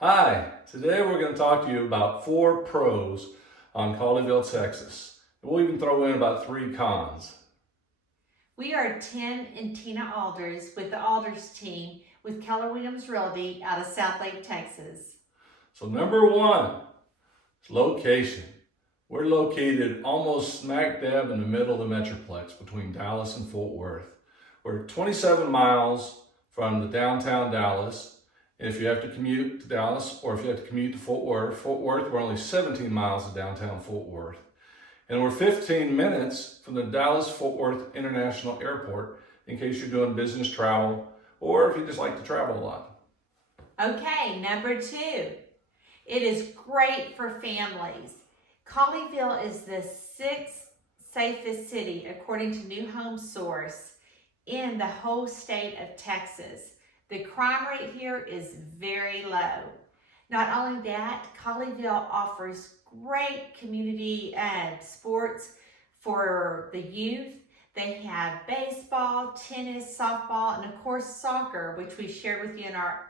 Hi, today we're going to talk to you about 4 pros on Colleyville, Texas. We'll even throw in about 3 cons. We are Tim and Teena Alders with the Alders Team with Keller Williams Realty out of Southlake, Texas. So number 1 is location. We're located almost smack dab in the middle of the Metroplex between Dallas and Fort Worth. We're 27 miles from the downtown Dallas. If you have to commute to Dallas or if you have to commute to Fort Worth, we're only 17 miles to downtown Fort Worth. And we're 15 minutes from the Dallas-Fort Worth International Airport in case you're doing business travel or if you just like to travel a lot. Okay, number 2. It is great for families. Colleyville is the 6th safest city according to New Home Source in the whole state of Texas. The crime rate here is very low. Not only that, Colleyville offers great community sports for the youth. They have baseball, tennis, softball, and of course soccer, which we shared with you in our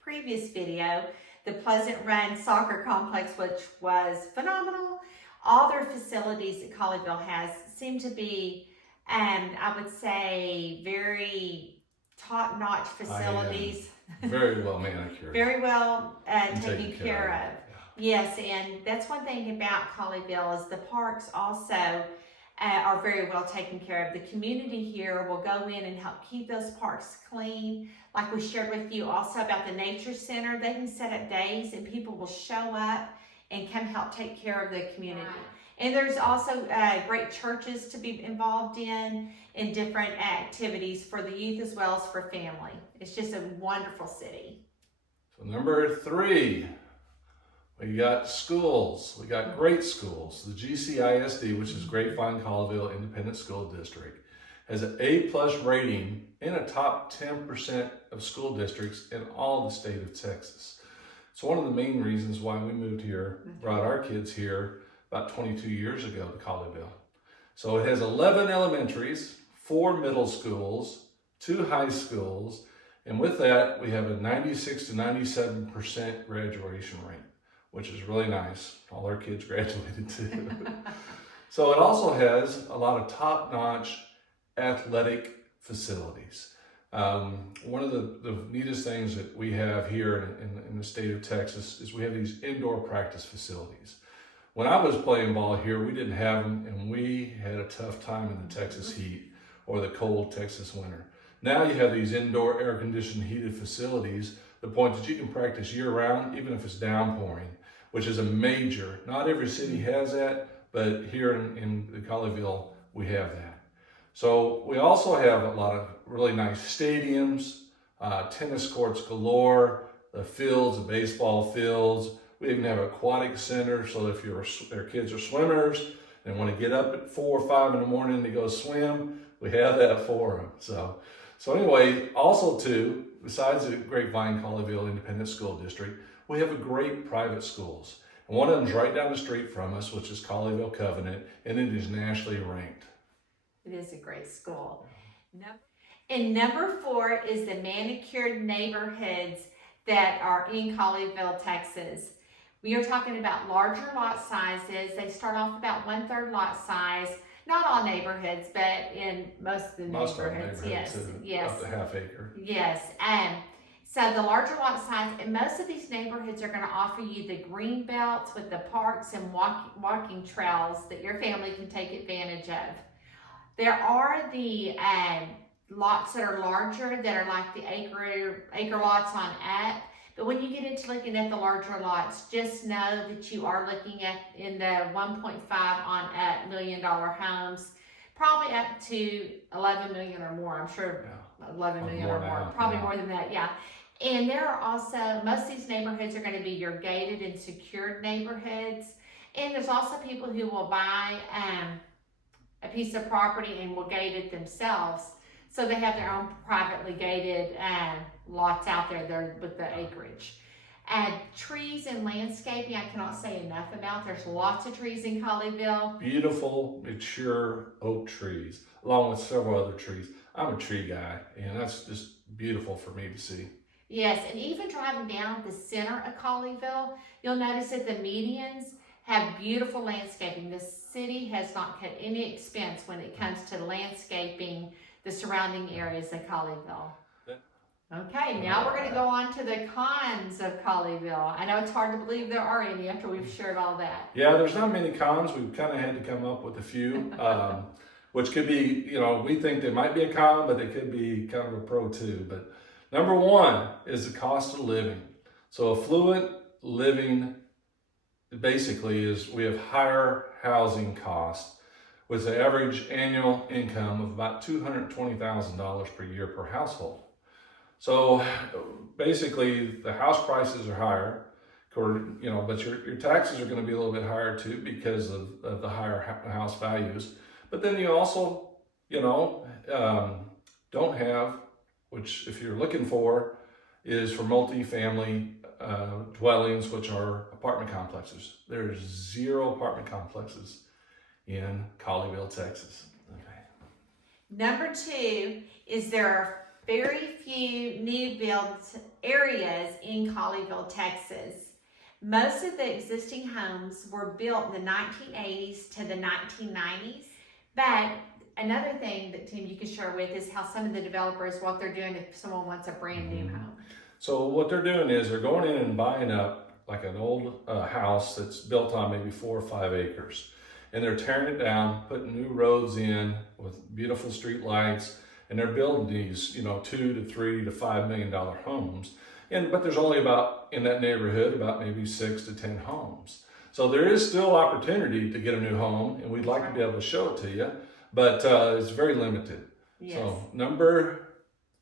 previous video, the Pleasant Run Soccer Complex, which was phenomenal. All their facilities that Colleyville has seem to be, I would say, very top-notch facilities. Very well manicured. Very well taken care of. Yes, and that's one thing about Colleyville is the parks also are very well taken care of. The community here will go in and help keep those parks clean. Like we shared with you also about the nature center, they can set up days and people will show up and come help take care of the community. Right. And there's also great churches to be involved in different activities for the youth as well as for family. It's just a wonderful city. So number 3, we got schools. We got great schools. The GCISD, which is Grapevine Colleyville Independent School District, has an A+ rating in a top 10% of school districts in all the state of Texas. So one of the main reasons why we moved here, brought our kids here about 22 years ago to Colleyville. So it has 11 elementaries, 4 middle schools, 2 high schools, and with that, we have a 96 to 97% graduation rate, which is really nice. All our kids graduated too. So it also has a lot of top-notch athletic facilities. One of the neatest things that we have here in the state of Texas is we have these indoor practice facilities. When I was playing ball here, we didn't have them, and we had a tough time in the Texas heat or the cold Texas winter. Now you have these indoor air-conditioned heated facilities, the point that you can practice year-round, even if it's downpouring, which is a major. Not every city has that, but here in Colleyville, we have that. So we also have a lot of really nice stadiums, tennis courts galore, the fields, the baseball fields. We even have an aquatic center, so if their kids are swimmers and want to get up at 4 or 5 in the morning to go swim, we have that for them. So anyway, also too, besides the Grapevine Colleyville Independent School District, we have a great private schools. And one of them is right down the street from us, which is Colleyville Covenant, and it is nationally ranked. It is a great school. And number 4 is the manicured neighborhoods that are in Colleyville, Texas. We are talking about larger lot sizes. They start off about 1/3 lot size. Not all neighborhoods, but in most of the neighborhoods. Yes, yes. Up to ½ acre. Yes. So the larger lot size, and most of these neighborhoods are going to offer you the green belts with the parks and walking trails that your family can take advantage of. There are the lots that are larger, that are like the acre lots on up. But when you get into looking at the larger lots, just know that you are looking at in the 1.5 on up $1 million homes, probably up to 11 million or more. I'm sure 11 million or more, probably more than that, yeah. And there are also, most of these neighborhoods are going to be your gated and secured neighborhoods. And there's also people who will buy a piece of property and will gate it themselves. So they have their own privately gated lots out there with the acreage. Trees and landscaping, I cannot say enough about. There's lots of trees in Colleyville. Beautiful, mature oak trees, along with several other trees. I'm a tree guy, and that's just beautiful for me to see. Yes, and even driving down the center of Colleyville, you'll notice that the medians have beautiful landscaping. The city has not cut any expense when it comes to landscaping the surrounding areas of Colleyville. Okay, now we're going to go on to the cons of Colleyville. I know it's hard to believe there are any after we've shared all that. Yeah, there's not many cons. We've kind of had to come up with a few, which could be, we think they might be a con, but they could be kind of a pro too. But number one is the cost of living. So affluent living basically is we have higher housing costs with the average annual income of about $220,000 per year per household. So basically the house prices are higher, but your taxes are going to be a little bit higher too because of the higher house values. But then you also, don't have, which if you're looking for, is for multi-family dwellings, which are apartment complexes. There's 0 apartment complexes in Colleyville, Texas. Okay. Number 2 is there are very few new built areas in Colleyville, Texas. Most of the existing homes were built in the 1980s to the 1990s. But another thing that, Tim, you can share with is how some of the developers, what they're doing if someone wants a brand new home. So what they're doing is they're going in and buying up like an old house that's built on maybe 4 or 5 acres. And they're tearing it down, putting new roads in with beautiful street lights, and they're building these, $2 to $3 to $5 million homes. But there's only about, in that neighborhood, about maybe 6 to 10 homes. So there is still opportunity to get a new home, and we'd like to be able to show it to you, but it's very limited. Yes. So number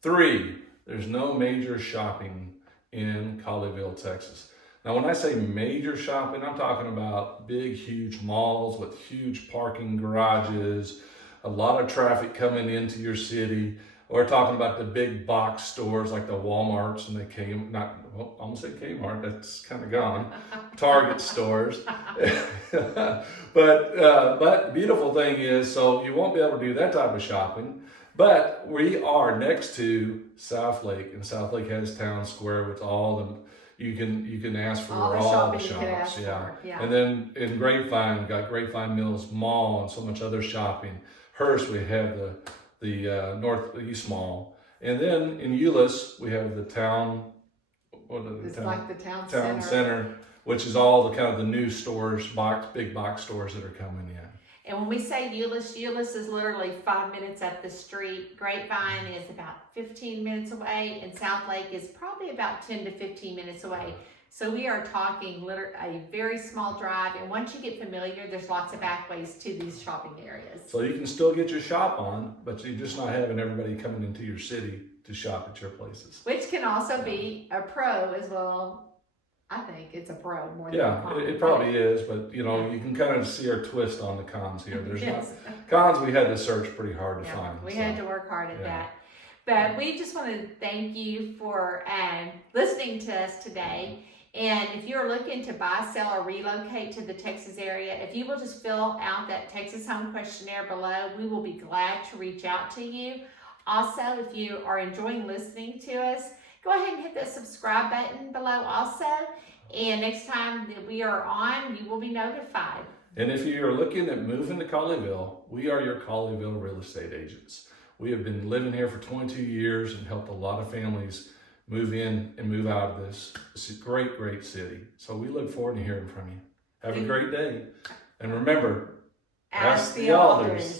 3, there's no major shopping in Colleyville, Texas. Now, when I say major shopping, I'm talking about big, huge malls with huge parking garages, a lot of traffic coming into your city. We're talking about the big box stores like the Walmarts and the I almost said Kmart, that's kind of gone. Target stores. But beautiful thing is, so you won't be able to do that type of shopping. But we are next to Southlake, and Southlake has Town Square with all the, you can ask for all the shops. Yeah. And then in Grapevine, we've got Grapevine Mills Mall and so much other shopping. Hearst, we have the Northeast Mall. And then in Euless, we have the town, like the town center, which is all the kind of the new stores, big box stores that are coming in. And when we say Euless is literally 5 minutes up the street. Grapevine is about 15 minutes away, and Southlake is probably about 10 to 15 minutes away. So we are talking a very small drive, and once you get familiar, there's lots of back ways to these shopping areas. So you can still get your shop on, but you're just not having everybody coming into your city to shop at your places. Which can also be a pro as well. I think it's a pro more than a con. It probably is, but you can kind of see our twist on the cons here. There's not cons we had to search pretty hard to find. We had to work hard at that. But we just want to thank you for listening to us today. And if you're looking to buy, sell, or relocate to the Texas area, if you will just fill out that Texas Home Questionnaire below, we will be glad to reach out to you. Also, if you are enjoying listening to us, go ahead and hit that subscribe button below also. And next time that we are on, you will be notified. And if you're looking at moving to Colleyville, we are your Colleyville real estate agents. We have been living here for 22 years and helped a lot of families move in and move out of this. It's a great, great city. So we look forward to hearing from you. Have a great day. And remember, ask the Alders.